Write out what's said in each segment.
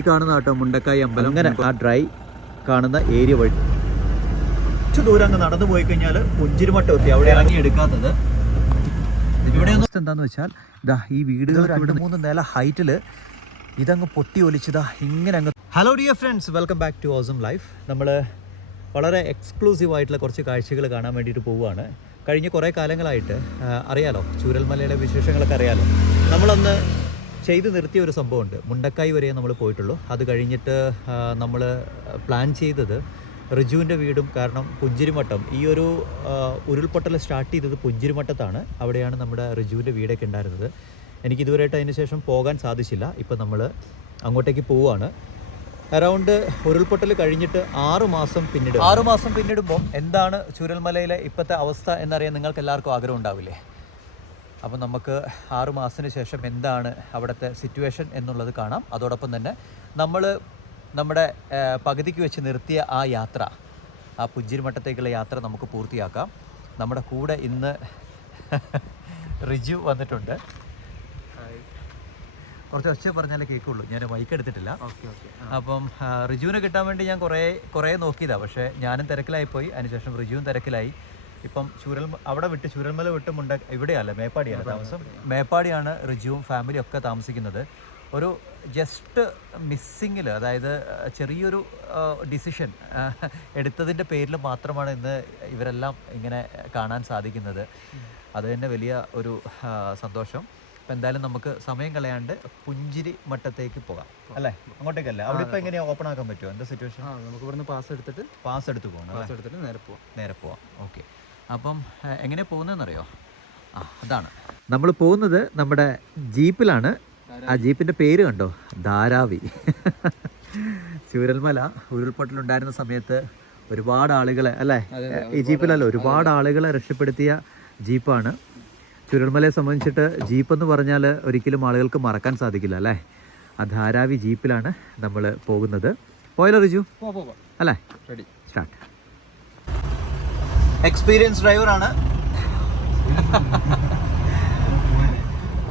ഈ കാണുന്ന കേട്ടോ മുണ്ടക്കായി അമ്പലം. അങ്ങനെ ആ ഡ്രൈ കാണുന്ന ഏരിയ വഴി. കുറച്ച് ദൂരം അങ്ങ് നടന്നു പോയി കഴിഞ്ഞാൽ പുഞ്ചിരിമട്ടം എത്തി അവിടെ ഇറങ്ങി എടുക്കാത്തത്. ഇവിടെ എന്താന്ന് വെച്ചാൽ ഇതാ ഈ വീട് ഇവിടെ മൂന്ന് നില ഹൈറ്റിൽ ഇതങ്ങ് പൊട്ടി ഒലിച്ചതാ ഇങ്ങനെ അങ്ങ് hello dear friends welcome back to awesome life നമ്മൾ വളരെ എക്സ്ക്ലൂസീവ് ആയിട്ടുള്ള കുറച്ച് കാഴ്ചകൾ കാണാൻ വേണ്ടിയിട്ട് പോവുകയാണ്. കഴിഞ്ഞ കുറേ കാലങ്ങളായിട്ട് അറിയാലോ ചൂരൽമലയുടെ വിശേഷങ്ങളൊക്കെ അറിയാലോ. നമ്മളന്ന് ചെയ്തു നിർത്തിയ ഒരു സംഭവമുണ്ട്. മുണ്ടക്കായി വരെ നമ്മൾ പോയിട്ടുള്ളൂ. അത് കഴിഞ്ഞിട്ട് നമ്മൾ പ്ലാൻ ചെയ്തത് റിജുവിന്റെ വീടും കാരണം പുഞ്ചിരിമട്ടം ഈ ഒരു ഉരുൾപൊട്ടൽ സ്റ്റാർട്ട് ചെയ്തത് പുഞ്ചിരിമട്ടത്താണ് അവിടെയാണ് നമ്മുടെ റിജുവിന്റെ വീടൊക്കെ ഉണ്ടായിരുന്നത്. എനിക്ക് ഇതുവരെയായിട്ട് അതിന് ശേഷം പോകാൻ സാധിച്ചില്ല. ഇപ്പം നമ്മൾ അങ്ങോട്ടേക്ക് പോവുകയാണ് അറൗണ്ട് ഉരുൾപൊട്ടൽ കഴിഞ്ഞിട്ട് ആറു മാസം പിന്നിടും. ആറു മാസം പിന്നിടുമ്പോൾ എന്താണ് ചുരൽമലയിലെ ഇപ്പോഴത്തെ അവസ്ഥ എന്നറിയാൻ നിങ്ങൾക്ക് എല്ലാവർക്കും ആഗ്രഹം ഉണ്ടാവില്ലേ? അപ്പോൾ നമുക്ക് ആറു മാസത്തിന് ശേഷം എന്താണ് അവിടുത്തെ സിറ്റുവേഷൻ എന്നുള്ളത് കാണാം. അതോടൊപ്പം തന്നെ നമ്മൾ നമ്മുടെ പകുതിക്ക് വെച്ച് നിർത്തിയ ആ യാത്ര ആ പുഞ്ചിരിമട്ടത്തേക്കുള്ള യാത്ര നമുക്ക് പൂർത്തിയാക്കാം. നമ്മുടെ കൂടെ ഇന്ന് റിജു വന്നിട്ടുണ്ട്. കുറച്ച് ഒച്ച പറഞ്ഞാലേ കേൾക്കുള്ളൂ. ഞാൻ ബൈക്ക് എടുത്തിട്ടില്ല. അപ്പം റിജുവിനെ കിട്ടാൻ വേണ്ടി ഞാൻ കുറേ കുറേ നോക്കിയതാണ് പക്ഷേ ഞാനും തിരക്കിലായിപ്പോയി. അതിനുശേഷം റിജുവും തിരക്കിലായി. ഇപ്പം ചൂരൽ അവിടെ വിട്ട് ചൂരൽമല വിട്ട് മുണ്ട ഇവിടെയല്ല മേപ്പാടിയാണ് താമസം. മേപ്പാടിയാണ് റിജുവും ഫാമിലിയും ഒക്കെ താമസിക്കുന്നത്. ഒരു ജസ്റ്റ് മിസ്സിങ്ങിൽ അതായത് ചെറിയൊരു ഡിസിഷൻ എടുത്തതിന്റെ പേരിൽ മാത്രമാണ് ഇന്ന് ഇവരെല്ലാം ഇങ്ങനെ കാണാൻ സാധിക്കുന്നത്. അത് തന്നെ വലിയ ഒരു സന്തോഷം. അപ്പം എന്തായാലും നമുക്ക് സമയം കളയാണ്ട് പുഞ്ചിരി മട്ടത്തേക്ക് പോകാം. അല്ലേ? അങ്ങോട്ടേക്കല്ലേ? അവിടെ ഇപ്പം എങ്ങനെയാ ഓപ്പൺ ആക്കാൻ പറ്റുമോ എന്താ സിറ്റുവേഷൻ നമുക്ക് ഇവിടുന്ന് പാസ് എടുത്തിട്ട് പാസ് എടുത്ത് പോകണം പാസ് എടുത്തിട്ട് നേരെ പോവാം. നേരെ പോവാം. ഓക്കെ. അപ്പം എങ്ങനെ പോകുന്നതെന്നറിയോ? ആ അതാണ്. നമ്മൾ പോകുന്നത് നമ്മുടെ ജീപ്പിലാണ്. ആ ജീപ്പിന്റെ പേര് കണ്ടോ? ധാരാവി. ചൂരൽമല ഉരുൾപൊട്ടലുണ്ടായിരുന്ന സമയത്ത് ഒരുപാട് ആളുകളെ അല്ലേ? ഈ ജീപ്പിലല്ല ഒരുപാട് ആളുകളെ. രക്ഷപ്പെടുത്തിയ ജീപ്പാണ്. ചുരൽമലയെ സംബന്ധിച്ചിട്ട് ജീപ്പ് എന്ന് പറഞ്ഞാൽ ഒരിക്കലും ആളുകൾക്ക് മറക്കാൻ സാധിക്കില്ല അല്ലേ? ആ ധാരാവി ജീപ്പിലാണ് നമ്മൾ പോകുന്നത്. പോയല്ലോ റിജു? അല്ലേ? സ്റ്റാർട്ട്. എക്സ്പീരിയൻസ് ഡ്രൈവറാണ്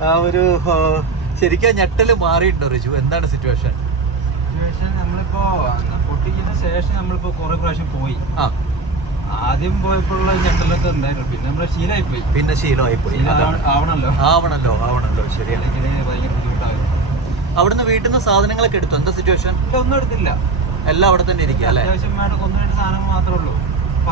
ആ ഒരു ശരിക്കും ഞെട്ടൽ മാറിയിട്ടുണ്ടോ റിജു? എന്താണ് സിറ്റുവേഷൻ സിറ്റുവേഷൻ നമ്മളിപ്പോ പൊട്ടിക്കുന്ന ശേഷം നമ്മളിപ്പോ കുറെ പ്രാവശ്യം പോയി. ആ. ആദ്യം പോയപ്പോഴുള്ള ഞെട്ടലൊക്കെ ഉണ്ടായിരുന്നു പിന്നെ നമ്മൾ ശീലമായി പോയി പിന്നെ ശീലമായി പോയി ആവണല്ലോ. ആവണല്ലോ ആവണല്ലോ. ശരിയാണ്. ഭയങ്കര ബുദ്ധിമുട്ടാകും. അവിടുന്ന് വീട്ടിൽ നിന്ന് സാധനങ്ങളൊക്കെ എടുത്തു? എന്താ സിറ്റുവേഷൻ ഒന്നും എടുത്തില്ല. എല്ലാം അവിടെ തന്നെ ഇരിക്കുക അല്ലേ? അത്യാവശ്യം വേണ്ട ഒന്ന് രണ്ട് സാധനം മാത്രമേ ഉള്ളൂ.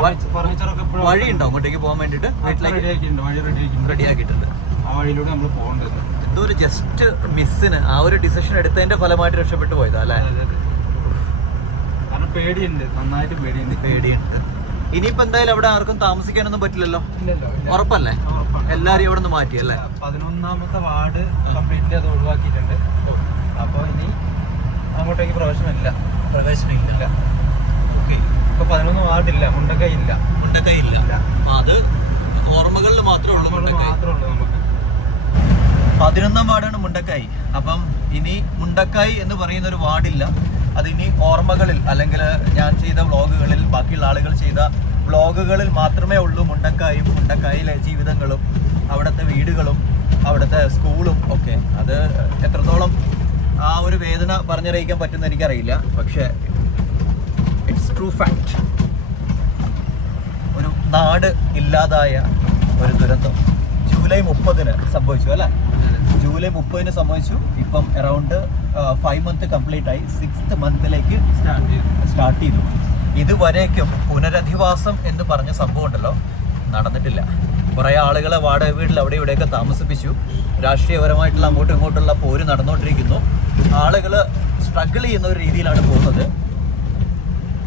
ഫർണിച്ചറൊക്കെ ഇപ്പോഴും വഴിയുണ്ടോ അങ്ങോട്ടേക്ക് പോകാൻ വേണ്ടിയിട്ട്? വീട്ടിലേക്ക്? റെഡി ആക്കിയിട്ടുണ്ട്. വഴി റെഡി ആക്കിയിട്ടുണ്ട്. റെഡി ആ വഴിയിലൂടെ നമ്മൾ പോകേണ്ടത്. എന്തോ ഒരു ജസ്റ്റ് മിസ്സിന് ആ ഒരു ഡിസിഷൻ എടുത്തതിന്റെ ഫലമായിട്ട് രക്ഷപ്പെട്ടു പോയതാ അല്ലേ. കാരണം പേടിയുണ്ട്. നന്നായിട്ട് പേടിയുണ്ട്. പേടിയുണ്ട്. ഇനിയിപ്പോ എന്തായാലും അവിടെ ആർക്കും താമസിക്കാനൊന്നും പറ്റില്ലല്ലോ. ഉറപ്പല്ലേ? ഉറപ്പാണ്. എല്ലാരും ഇവിടെ നിന്ന് മാറ്റി അല്ലേ? പതിനൊന്നാമത്തെ വാർഡ് കംപ്ലീറ്റ്ലി അത് ഒഴിവാക്കിയിട്ടുണ്ട്. അപ്പോൾ ഇനി അങ്ങോട്ടേക്ക് പ്രവേശനമില്ല. പ്രവേശനമില്ല. ഇപ്പൊ പതിനൊന്ന് വാർഡില്ല മുണ്ടക്കൈ ഇല്ല. മുണ്ടക്കൈ ഇല്ല. അത് ഓർമ്മകളിൽ മാത്രമേ ഉള്ളൂ മുണ്ടക്കൈ. മാത്രമേ ഉള്ളൂ നമുക്ക്. പതിനൊന്നാം വാർഡാണ് മുണ്ടക്കായി അപ്പം ഇനി മുണ്ടക്കായി എന്ന് പറയുന്ന ഒരു വാർഡില്ല. അതിനി ഓർമ്മകളിൽ അല്ലെങ്കിൽ ഞാൻ ചെയ്ത വ്ളോഗുകളിൽ ബാക്കിയുള്ള ആളുകൾ ചെയ്ത വ്ളോഗുകളിൽ മാത്രമേ ഉള്ളൂ മുണ്ടക്കായും മുണ്ടക്കായിലെ ജീവിതങ്ങളും അവിടുത്തെ വീടുകളും അവിടുത്തെ സ്കൂളും ഒക്കെ. അത് എത്രത്തോളം ആ ഒരു വേദന പറഞ്ഞറിയിക്കാൻ പറ്റുമെന്ന് എനിക്കറിയില്ല. പക്ഷേ ഇറ്റ്സ് ട്രൂ ഫാക്ട് ഒരു നാട് ഇല്ലാതായ ഒരു ദുരന്തം. ജൂലൈ മുപ്പതിന് സംഭവിച്ചു അല്ലേ? ജൂലൈ മുപ്പതിന് സംഭവിച്ചു. ഇപ്പം അറൗണ്ട് ഫൈവ് മന്ത് കംപ്ലീറ്റ് ആയി. സിക്സ്ത് മന്തിലേക്ക് സ്റ്റാർട്ട് ചെയ്തു. സ്റ്റാർട്ട് ചെയ്തു. ഇതുവരേക്കും പുനരധിവാസം എന്ന് പറഞ്ഞ സംഭവം ഉണ്ടല്ലോ. നടന്നിട്ടില്ല. കുറേ ആളുകളെ വാടക വീട്ടിൽ അവിടെ ഇവിടെയൊക്കെ താമസിപ്പിച്ചു. രാഷ്ട്രീയപരമായിട്ടുള്ള അങ്ങോട്ടും ഇങ്ങോട്ടുള്ള പോര് നടന്നുകൊണ്ടിരിക്കുന്നു. ആളുകൾ സ്ട്രഗിൾ ചെയ്യുന്ന ഒരു രീതിയിലാണ് പോകുന്നത്.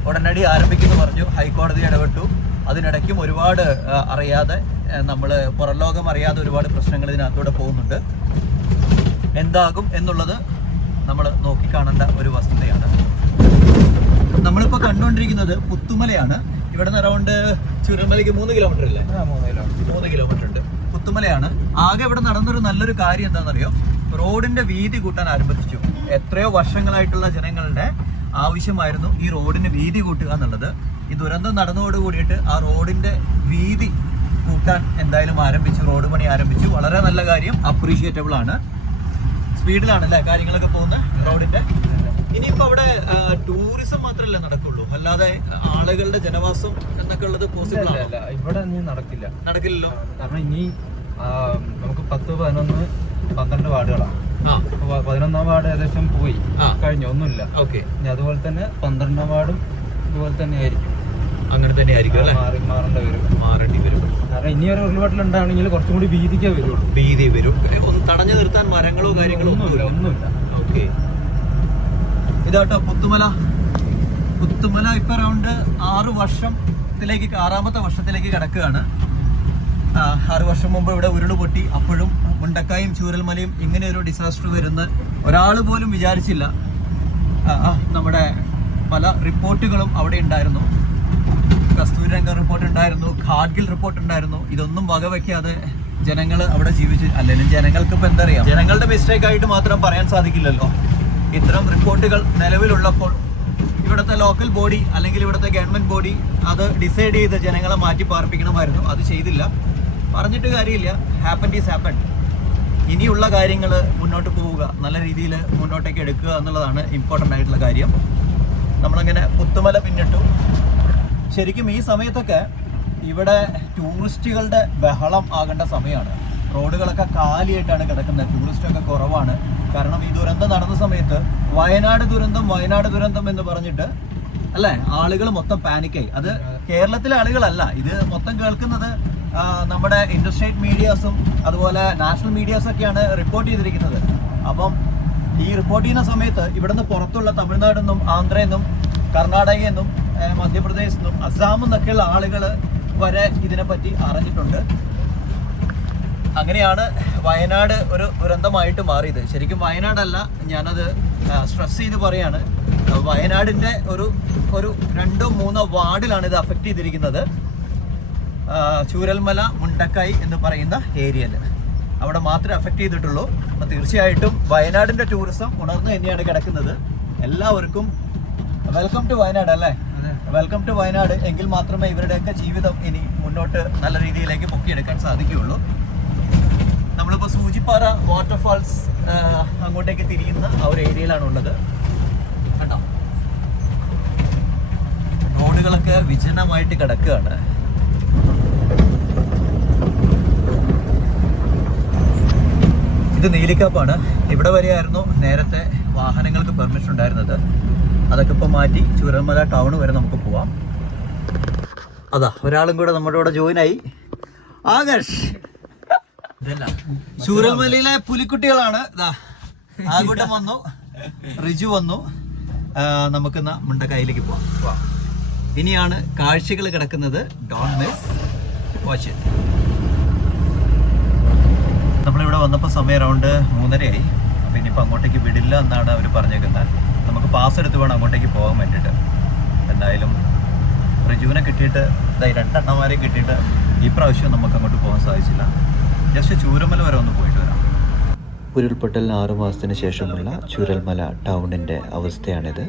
ഉടനടി ആരംഭിക്കുന്നു പറഞ്ഞു. ഹൈക്കോടതി ഇടപെട്ടു. അതിനിടയ്ക്കും ഒരുപാട് അറിയാതെ നമ്മൾ പുറം ലോകം അറിയാതെ ഒരുപാട് പ്രശ്നങ്ങൾ ഇതിനകത്തൂടെ പോകുന്നുണ്ട്. എന്താകും എന്നുള്ളത് നമ്മൾ നോക്കിക്കാണേണ്ട ഒരു വസ്തുതയാണ്. നമ്മളിപ്പോൾ കണ്ടുകൊണ്ടിരിക്കുന്നത് പുത്തുമലയാണ്. ഇവിടെ നിന്ന് അറൗണ്ട് ചുരമലയ്ക്ക് മൂന്ന് കിലോമീറ്റർ അല്ലേ മൂന്ന് കിലോമീറ്റർ ഉണ്ട്. പുത്തുമലയാണ്. ആകെ ഇവിടെ നടന്നൊരു നല്ലൊരു കാര്യം എന്താണെന്നറിയോ? റോഡിന്റെ വീതി കൂട്ടാൻ ആരംഭിച്ചു. എത്രയോ വർഷങ്ങളായിട്ടുള്ള ജനങ്ങളുടെ ആവശ്യമായിരുന്നു ഈ റോഡിന് വീതി കൂട്ടുക എന്നുള്ളത്. ഈ ദുരന്തം നടന്നതോട് കൂടിയിട്ട് ആ റോഡിന്റെ വീതി കൂട്ടാൻ എന്തായാലും ആരംഭിച്ചു റോഡ് പണി ആരംഭിച്ചു. വളരെ നല്ല കാര്യം അപ്രീഷിയേറ്റബിൾ ആണ്. സ്പീഡിലാണ് അല്ലേ കാര്യങ്ങളൊക്കെ പോകുന്നത് റോഡിന്റെ? ഇനിയിപ്പോ അവിടെ ടൂറിസം മാത്രമല്ല നടക്കുള്ളൂ? അല്ലാതെ ആളുകളുടെ ജനവാസം എന്നൊക്കെ ഉള്ളത് പോസിബിൾ ആണ്? ഇവിടെ നടക്കില്ല. നടക്കില്ലല്ലോ. കാരണം ഇനി നമുക്ക് പത്ത് പതിനൊന്ന് പന്ത്രണ്ട് വാർഡുകളാണ്. പതിനൊന്നാം വാർഡ് ഏകദേശം പോയി. കഴിഞ്ഞു ഒന്നുമില്ല. ഓക്കെ. അതുപോലെ തന്നെ പന്ത്രണ്ടാം വാർഡും ഇതുപോലെ തന്നെ ആയിരിക്കും. അങ്ങനെ തന്നെ ആയിരിക്കും അല്ലേ? മാറി മാറേണ്ടി വരും. മാറേണ്ടി വരും. കാരണം ഇനി ഒരു ഉരുൾപൊട്ടലുണ്ടാണെങ്കിൽ കുറച്ചും കൂടി വീതിക്കേ വരുള്ളൂ. ഭീതി വരും. ഒന്ന് തടഞ്ഞു നിർത്താൻ മരങ്ങളോ കാര്യങ്ങളോ ഒന്നുമില്ല ഒന്നുമില്ല. ഓക്കെ. ഇതാട്ടോ പുത്തുമല. പുത്തുമല ഇപ്പൊ അറൗണ്ട് ആറ് വർഷത്തിലേക്ക് ആറാമത്തെ വർഷത്തിലേക്ക് കിടക്കുകയാണ്. ആറ് വർഷം മുമ്പ് ഇവിടെ ഉരുൾ പൊട്ടി അപ്പോഴും മുണ്ടക്കായും ചൂരൽമലയും ഇങ്ങനെ ഒരു ഡിസാസ്റ്റർ വരുന്ന ഒരാൾ പോലും വിചാരിച്ചില്ല. നമ്മുടെ പല റിപ്പോർട്ടുകളും അവിടെ ഉണ്ടായിരുന്നു. കസ്തൂരിരംഗ റിപ്പോർട്ട് ഉണ്ടായിരുന്നു ഖാഡ്ഗിൽ റിപ്പോർട്ട് ഉണ്ടായിരുന്നു. ഇതൊന്നും വകവയ്ക്കാതെ ജനങ്ങൾ അവിടെ ജീവിച്ചു അല്ലെങ്കിൽ ജനങ്ങൾക്ക് എന്താ എന്തറിയാം? ജനങ്ങളുടെ മിസ്റ്റേക്ക് ആയിട്ട് മാത്രം പറയാൻ സാധിക്കില്ലല്ലോ. ഇത്തരം റിപ്പോർട്ടുകൾ നിലവിലുള്ളപ്പോൾ ഇവിടുത്തെ ലോക്കൽ ബോഡി അല്ലെങ്കിൽ ഇവിടുത്തെ ഗവൺമെന്റ് ബോഡി അത് ഡിസൈഡ് ചെയ്ത് ജനങ്ങളെ മാറ്റി പാർപ്പിക്കണമായിരുന്നു അത് ചെയ്തില്ല. പറഞ്ഞിട്ട് കാര്യമില്ല. ഹാപ്പൻ ഈസ് ഹാപ്പൻ ഇനിയുള്ള കാര്യങ്ങൾ മുന്നോട്ട് പോവുക നല്ല രീതിയിൽ മുന്നോട്ടേക്ക് എടുക്കുക എന്നുള്ളതാണ് ഇമ്പോർട്ടന്റ് ആയിട്ടുള്ള കാര്യം. നമ്മളങ്ങനെ പുത്തുമല പിന്നിട്ടു. ശരിക്കും ഈ സമയത്തൊക്കെ ഇവിടെ ടൂറിസ്റ്റുകളുടെ ബഹളം ആകേണ്ട സമയമാണ്. റോഡുകളൊക്കെ കാലിയായിട്ടാണ് കിടക്കുന്നത്. ടൂറിസ്റ്റൊക്കെ കുറവാണ്. കാരണം ഈ ദുരന്തം നടന്ന സമയത്ത് വയനാട് ദുരന്തം വയനാട് ദുരന്തം എന്ന് പറഞ്ഞിട്ട് അല്ലേ ആളുകൾ മൊത്തം പാനിക്കായി അത് കേരളത്തിലെ ആളുകളല്ല ഇത് മൊത്തം കേൾക്കുന്നത് നമ്മുടെ ഇൻഡസ്ട്രേറ്റ് മീഡിയാസും അതുപോലെ നാഷണൽ മീഡിയാസൊക്കെയാണ് റിപ്പോർട്ട് ചെയ്തിരിക്കുന്നത്. അപ്പം ഈ റിപ്പോർട്ട് ചെയ്യുന്ന സമയത്ത് ഇവിടുന്ന് പുറത്തുള്ള തമിഴ്നാട് നിന്നും ആന്ധ്രയിൽ നിന്നും കർണാടകയിൽ നിന്നും മധ്യപ്രദേശിൽ നിന്നും അസാമിൽ നിന്നൊക്കെയുള്ള ആളുകൾ വരെ ഇതിനെപ്പറ്റി അറിഞ്ഞിട്ടുണ്ട്. അങ്ങനെയാണ് വയനാട് ഒരു ദുരന്തമായിട്ട് മാറിയത്. ശരിക്കും വയനാടല്ല ഞാനത് സ്ട്രെസ് ചെയ്ത് പറയാണ്. വയനാടിന്റെ ഒരു ഒരു രണ്ടോ മൂന്നോ വാർഡിലാണ് ഇത് അഫക്റ്റ് ചെയ്തിരിക്കുന്നത്. ചൂരൽമല മുണ്ടക്കായി എന്ന് പറയുന്ന ഏരിയയിൽ. അവിടെ മാത്രമേ അഫക്റ്റ് ചെയ്തിട്ടുള്ളൂ. അപ്പോൾ തീർച്ചയായിട്ടും വയനാടിന്റെ ടൂറിസം ഉണർന്നു തന്നെയാണ് കിടക്കുന്നത്. എല്ലാവർക്കും വെൽക്കം ടു വയനാട് അല്ലേ? Welcome to Wayanad. എങ്കിൽ മാത്രമേ ഇവരുടെയൊക്കെ ജീവിതം ഇനി മുന്നോട്ട് നല്ല രീതിയിലേക്ക് പൊക്കിയെടുക്കാൻ സാധിക്കുകയുള്ളൂ. നമ്മളിപ്പോൾ സൂചിപ്പാറ വാട്ടർഫാൾസ് അങ്ങോട്ടേക്ക് തിരിയുന്ന ആ ഒരു ഏരിയയിലാണ് ഉള്ളത്. കണ്ടോ? റോഡുകളൊക്കെ വിജനമായിട്ട് കിടക്കുകയാണ്. ഇത് നീലിക്കാപ്പാണ്. ഇവിടെ വരെയായിരുന്നു നേരത്തെ വാഹനങ്ങൾക്ക് പെർമിഷൻ ഉണ്ടായിരുന്നത്. അതൊക്കെ ഇപ്പോൾ മാറ്റി ചുരമല ടൗൺ വരെ നമുക്ക് പോവാം. അതാ ഒരാളും കൂടെ നമ്മുടെ കൂടെ ജോയിൻ ആയി. ആകർഷ് ചൂരൽമലയിലെ പുലിക്കുട്ടികളാണ്. ഇതാ ആകൂട്ടം വന്നു. റിജു വന്നു. നമുക്കിന്ന് മുണ്ടക്കായിലേക്ക് പോവാം. ഇനിയാണ് കാഴ്ചകൾ കിടക്കുന്നത് ഡോൺ മിസ്. വാച്ച്. നമ്മളിവിടെ വന്നപ്പോൾ സമയം അറൗണ്ട് മൂന്നരയായി. അപ്പോൾ ഇനിയിപ്പോൾ അങ്ങോട്ടേക്ക് വിടില്ല എന്നാണ് അവർ പറഞ്ഞേക്കുന്നത്. നമുക്ക് പാസ് എടുത്ത് വേണം അങ്ങോട്ടേക്ക് പോകാൻ വേണ്ടിയിട്ട്. എന്തായാലും റിജുവിനെ കിട്ടിയിട്ട് ഇതായി രണ്ടെണ്ണമാരെ കിട്ടിയിട്ട് ഈ പ്രാവശ്യം നമുക്ക് അങ്ങോട്ട് പോകാൻ സാധിച്ചില്ല. ജസ്റ്റ് ചൂരമല വരെ ഒന്ന് പോയിട്ട് വരാം. ഉരുൾപൊട്ടലിന് ആറു മാസത്തിന് ശേഷമുള്ള ചൂരൽമല ടൗണിന്റെ അവസ്ഥയാണിത്.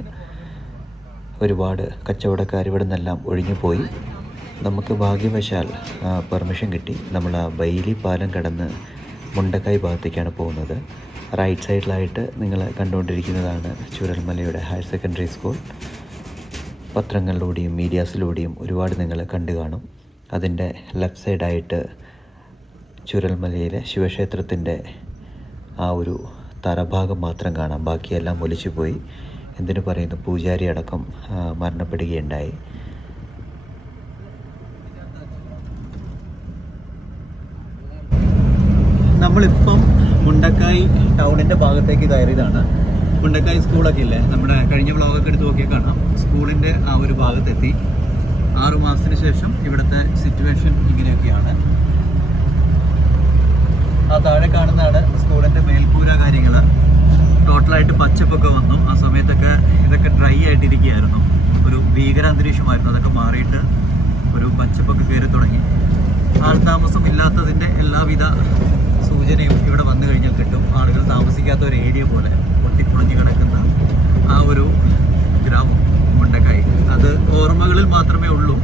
ഒരുപാട് കച്ചവടക്കാർ ഇവിടെ നിന്നെല്ലാം ഒഴിഞ്ഞുപോയി. നമുക്ക് ഭാഗ്യവശാൽ പെർമിഷൻ കിട്ടി. നമ്മൾ ആ ബൈലി പാലം കടന്ന് മുണ്ടക്കായ് ഭാഗത്തേക്കാണ് പോകുന്നത്. റൈറ്റ് സൈഡിലായിട്ട് നിങ്ങൾ കണ്ടുകൊണ്ടിരിക്കുന്നതാണ് ചുരൽമലയുടെ ഹയർ സെക്കൻഡറി സ്കൂൾ പത്രങ്ങളിലൂടെയും മീഡിയാസിലൂടെയും ഒരുപാട് നിങ്ങൾ കണ്ടു കാണും. അതിന്റെ ലെഫ്റ്റ് സൈഡായിട്ട് ചുരൽമലയിലെ ശിവക്ഷേത്രത്തിന്റെ ആ ഒരു തറഭാഗം മാത്രം കാണാം. ബാക്കിയെല്ലാം ഒലിച്ചു പോയി എന്തിനു പറയുന്നു? പൂജാരി അടക്കം മരണപ്പെടുകയുണ്ടായി. നമ്മളിപ്പം മുണ്ടക്കായി ടൗണിന്റെ ഭാഗത്തേക്ക് കയറിയതാണ്. മുണ്ടക്കായി സ്കൂളൊക്കെ ഇല്ലേ? നമ്മുടെ കഴിഞ്ഞ വ്ളോഗൊക്കെ എടുത്ത് നോക്കിയാൽ കാണാം. സ്കൂളിന്റെ ആ ഒരു ഭാഗത്തെത്തി. ആറു മാസത്തിന് ശേഷം ഇവിടുത്തെ സിറ്റുവേഷൻ ഇങ്ങനെയൊക്കെയാണ്. ആ താഴെ കാണുന്നതാണ് സ്കൂളിന്റെ മേൽക്കൂര കാര്യങ്ങൾ ടോട്ടലായിട്ട് പച്ചപ്പൊക്കെ വന്നു. ആ സമയത്തൊക്കെ ഇതൊക്കെ ഡ്രൈ ആയിട്ടിരിക്കുകയായിരുന്നു. ഒരു ഭീകര അന്തരീക്ഷമായിരുന്നു. അതൊക്കെ മാറിയിട്ട് ഒരു പച്ചപ്പൊക്കെ കയറി തുടങ്ങി. ആൾ താമസം ഇല്ലാത്തതിന്റെ എല്ലാവിധ സൂചനയും ഇവിടെ വന്നു കഴിഞ്ഞാൽ കിട്ടും. ആളുകൾ താമസിക്കാത്ത ഒരു ഏരിയ പോലെ പൊട്ടിപ്പൊളിഞ്ഞ് കിടക്കുന്ന ആ ഒരു ഗ്രാമം മുണ്ടക്കായി. അത് ഓർമ്മകളിൽ മാത്രമേ ഉള്ളൂ.